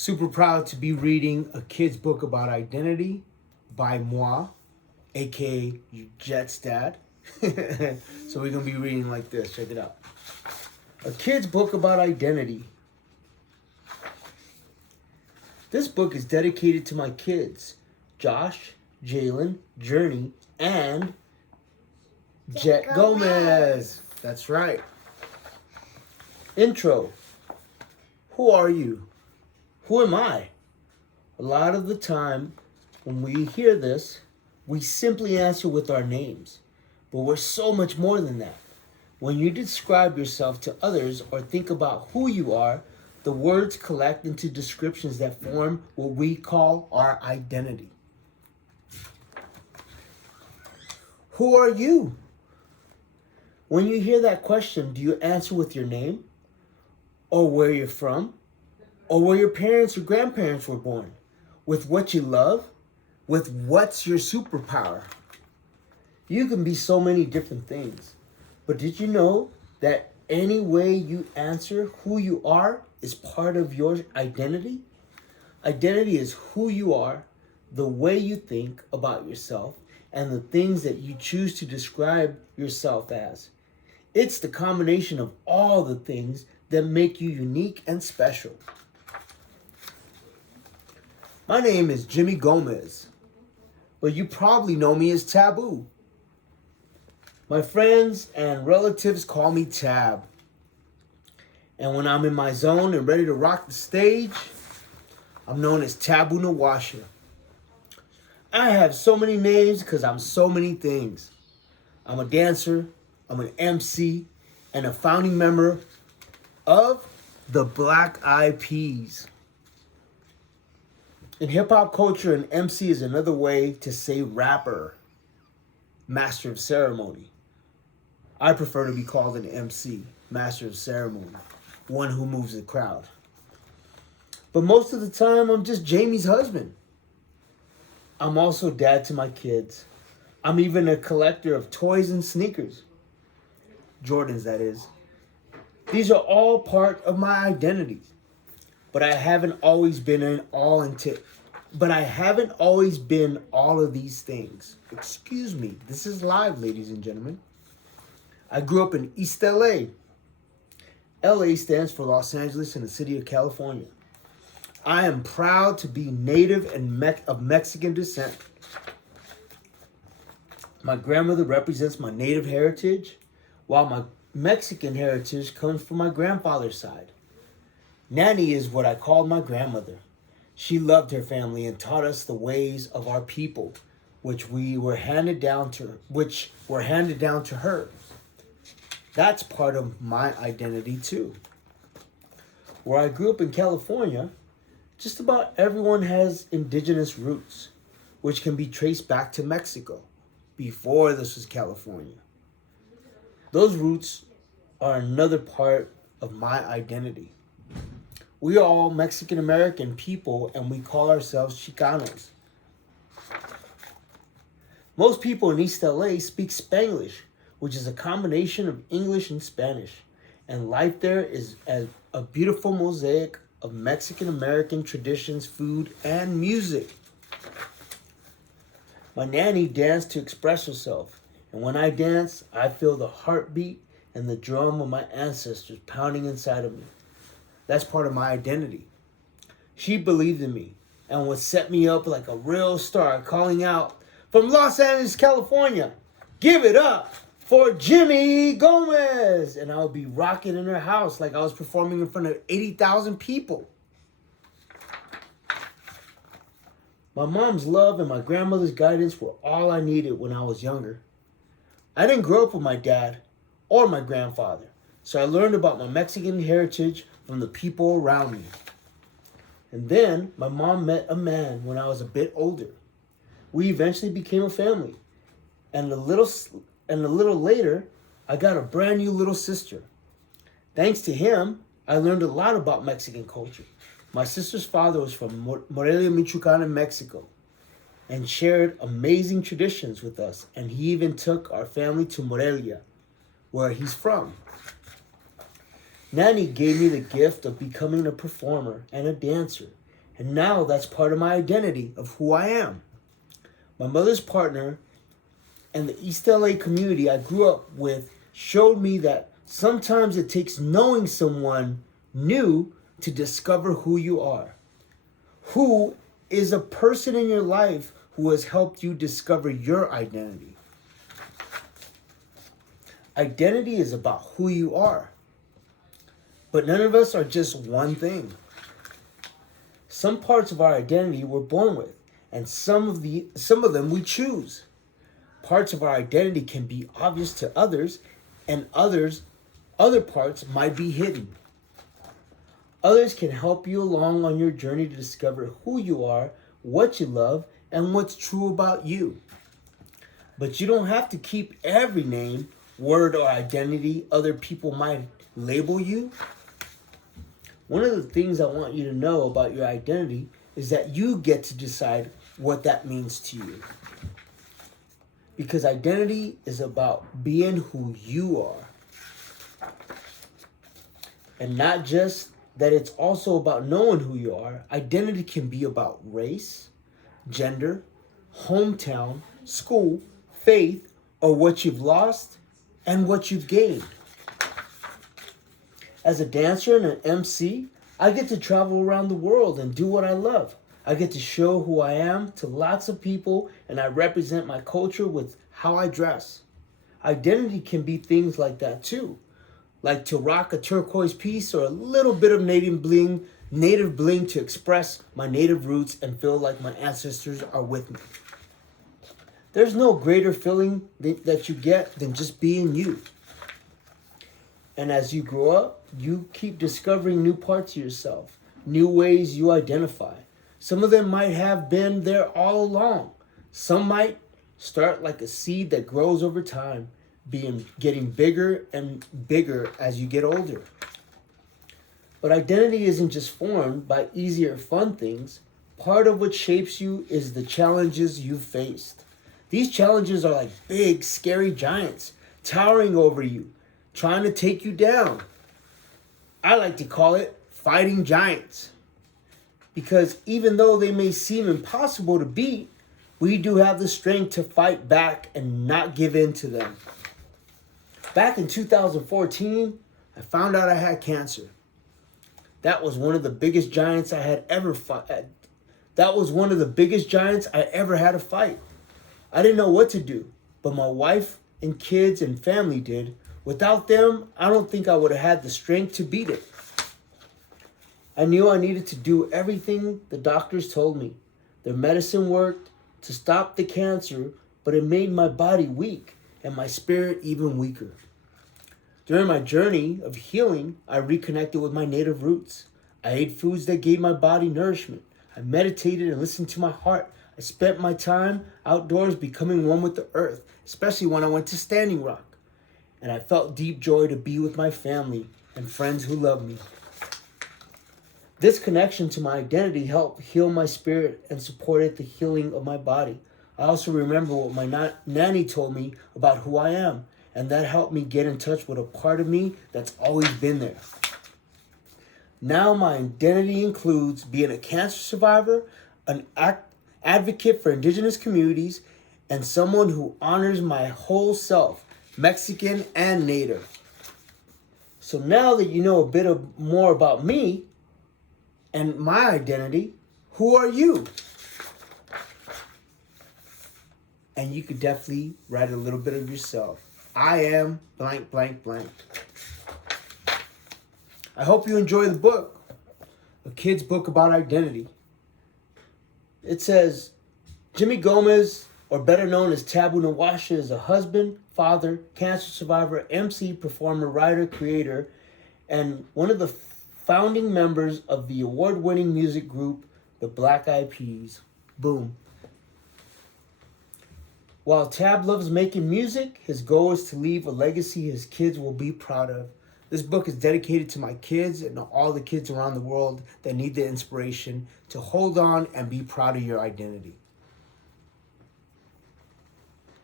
Super proud to be reading a kid's book about identity by moi, aka Jet's dad. So we're gonna be reading like this. Check it out. A kid's book about identity. This book is dedicated to my kids, Josh, Jalen, Journey, and Jet Gomez. That's right. Intro. Who are you? Who am I? A lot of the time, when we hear this, we simply answer with our names. But we're so much more than that. When you describe yourself to others or think about who you are, the words collect into descriptions that form what we call our identity. Who are you? When you hear that question, do you answer with your name? Or where you're from? Or where your parents or grandparents were born? With what you love? With what's your superpower? You can be so many different things. But did you know that any way you answer who you are is part of your identity? Identity is who you are, the way you think about yourself, and the things that you choose to describe yourself as. It's the combination of all the things that make you unique and special. My name is Jimmy Gomez, but you probably know me as Taboo. My friends and relatives call me Tab. And when I'm in my zone and ready to rock the stage, I'm known as Taboo Nawasha. I have so many names because I'm so many things. I'm a dancer, I'm an MC, and a founding member of the Black Eyed Peas. In hip-hop culture, an MC is another way to say rapper, master of ceremony. I prefer to be called an MC, master of ceremony, one who moves the crowd. But most of the time, I'm just Jamie's husband. I'm also dad to my kids. I'm even a collector of toys and sneakers. Jordans, that is. These are all part of my identity. But I haven't always been all of these things. Excuse me. This is live, ladies and gentlemen. I grew up in East LA. LA stands for Los Angeles in the city of California. I am proud to be native and of Mexican descent. My grandmother represents my native heritage, while my Mexican heritage comes from my grandfather's side. Nanny is what I called my grandmother. She loved her family and taught us the ways of our people, which were handed down to her. That's part of my identity too. Where I grew up in California, just about everyone has indigenous roots, which can be traced back to Mexico, before this was California. Those roots are another part of my identity. We are all Mexican American people and we call ourselves Chicanos. Most people in East LA speak Spanglish, which is a combination of English and Spanish. And life there is a beautiful mosaic of Mexican American traditions, food, and music. My nanny danced to express herself. And when I dance, I feel the heartbeat and the drum of my ancestors pounding inside of me. That's part of my identity. She believed in me and would set me up like a real star, calling out, "From Los Angeles, California, give it up for Jimmy Gomez!" And I would be rocking in her house like I was performing in front of 80,000 people. My mom's love and my grandmother's guidance were all I needed when I was younger. I didn't grow up with my dad or my grandfather, so I learned about my Mexican heritage from the people around me. And then my mom met a man when I was a bit older. We eventually became a family. And a little later, I got a brand new little sister. Thanks to him, I learned a lot about Mexican culture. My sister's father was from Morelia, Michoacan in Mexico and shared amazing traditions with us. And he even took our family to Morelia, where he's from. Nanny gave me the gift of becoming a performer and a dancer, And now that's part of my identity of who I am. My mother's partner and the East LA community I grew up with showed me that sometimes it takes knowing someone new to discover who you are. Who is a person in your life who has helped you discover your identity? Identity is about who you are. But none of us are just one thing. Some parts of our identity we're born with, and some of them we choose. Parts of our identity can be obvious to others, and other parts might be hidden. Others can help you along on your journey to discover who you are, what you love, and what's true about you. But you don't have to keep every name, word, or identity other people might label you. One of the things I want you to know about your identity is that you get to decide what that means to you. Because identity is about being who you are. And not just that, it's also about knowing who you are. Identity can be about race, gender, hometown, school, faith, or what you've lost and what you've gained. As a dancer and an MC, I get to travel around the world and do what I love. I get to show who I am to lots of people, and I represent my culture with how I dress. Identity can be things like that too, like to rock a turquoise piece or a little bit of native bling to express my native roots and feel like my ancestors are with me. There's no greater feeling that you get than just being you. And as you grow up, you keep discovering new parts of yourself, new ways you identify. Some of them might have been there all along. Some might start like a seed that grows over time, getting bigger and bigger as you get older. But identity isn't just formed by easy or fun things. Part of what shapes you is the challenges you've faced. These challenges are like big, scary giants towering over you, trying to take you down. I like to call it fighting giants. Because even though they may seem impossible to beat, we do have the strength to fight back and not give in to them. Back in 2014, I found out I had cancer. That was one of the biggest giants I had ever fought. That was one of the biggest giants I ever had to fight. I didn't know what to do, but my wife and kids and family did. Without them, I don't think I would have had the strength to beat it. I knew I needed to do everything the doctors told me. Their medicine worked to stop the cancer, but it made my body weak and my spirit even weaker. During my journey of healing, I reconnected with my native roots. I ate foods that gave my body nourishment. I meditated and listened to my heart. I spent my time outdoors becoming one with the earth, especially when I went to Standing Rock. And I felt deep joy to be with my family and friends who love me. This connection to my identity helped heal my spirit and supported the healing of my body. I also remember what my nanny told me about who I am, and that helped me get in touch with a part of me that's always been there. Now my identity includes being a cancer survivor, an advocate for indigenous communities, and someone who honors my whole self, Mexican and Native. So now that you know a bit more about me and my identity, who are you? And you could definitely write a little bit of yourself. I am blank, blank, blank. I hope you enjoy the book, a kid's book about identity. It says, Jimmy Gomez, or better known as Tabu Nawasha, is a husband, father, cancer survivor, MC, performer, writer, creator, and one of the founding members of the award-winning music group, the Black Eyed Peas. Boom. While Tab loves making music, his goal is to leave a legacy his kids will be proud of. This book is dedicated to my kids and all the kids around the world that need the inspiration to hold on and be proud of your identity.